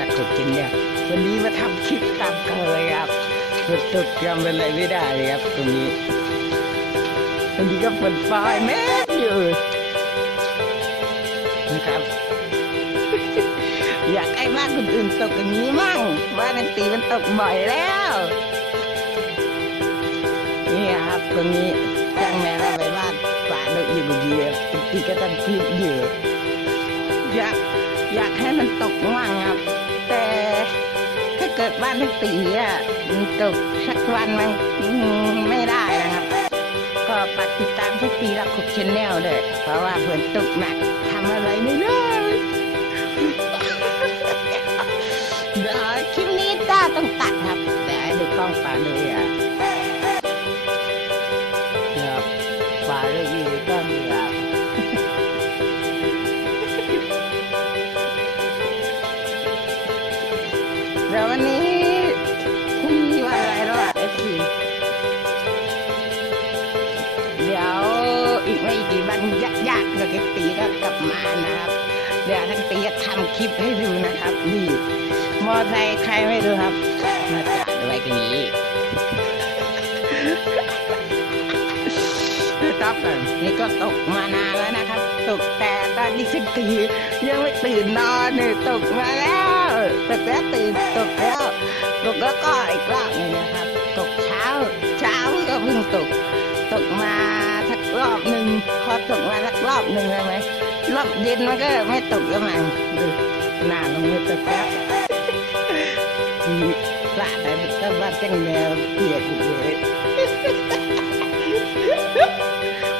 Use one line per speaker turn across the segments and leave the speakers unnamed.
รักกบกินเนี่ย วันนี้มาทำคลิปตามเคยครับฝนตกยำเป็นอะไรไม่ได้เลยครับ ตรงนี้วันนี้ก็ฝนฟ้าแม่อยู่นะครับ อยากให้บ้านคนอื่นตกอย่างนี้มั่งบ้านนันตีมันตกบ่อยแล้วนี่ครับตรงนี้จ้างแม่เราไปบ้านป่าดอกอยู่ดีๆตีก็ต้องคิดอยู่อยากอยากให้มันตกมั่งครับ เกิดบ้านทุกปีอะมีตกสักวันมันไม่ได้นะครับ ก็ฝากติดตามทุกปีรักขุบชแนลเลยเพราะว่าฝนตกหนักทำอะไรไม่ได้เดี๋ยวคลิปนี้ต้าต้องตัดครับ แต่ไอ้ดูกล้องป่าเลยอะ อีกไม่กี่วันยากๆเดี๋ยวเอฟซีก็กลับมานะครับ เดี๋ยวทั้งปีจะทำคลิปให้ดูนะครับนี่มอไซค์ใครไม่รู้ครับมาจอดไว้กันนี้ครับนี่ก็ตกมานานแล้วนะครับ ตกแต่ตอนนี้สิบตียังไม่ตื่นนอนเนี่ยตกมาแล้วตกแล้วตื่นตกแล้วตกแล้วก็อีกรอบหนึงนะครับ ตกเช้า เช้าก็เพิ่งตก ตกมาสัก รอบหนึ่งพอตกมาสักรอบหนึ่งได้ไหมรอบเย็นมันก็ไม่ตกแล้วมั้งดูหน้าลงมือตกแล้วสระไหนมันก็บ้านจังแนวเปียกอยู่เลย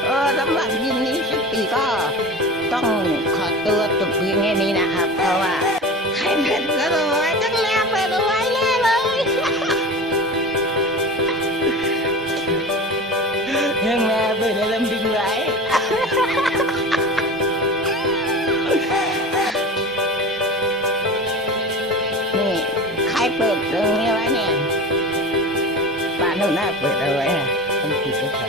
เออสำหรับยินนี้สิบปีก็ต้องขอตัวจบเพียงแค่นี้นะครับ เพราะว่าใครเป็นก็รู้ไว้ เนี่ยป้าหนูหน้าเปิดเอาไว้อะทำผิดก็ใช่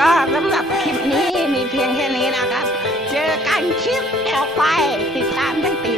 ก็สำหรับคลิปนี้มีเพียงแค่นี้นะครับ เจอกันคลิปต่อไปติดตามทั้งตี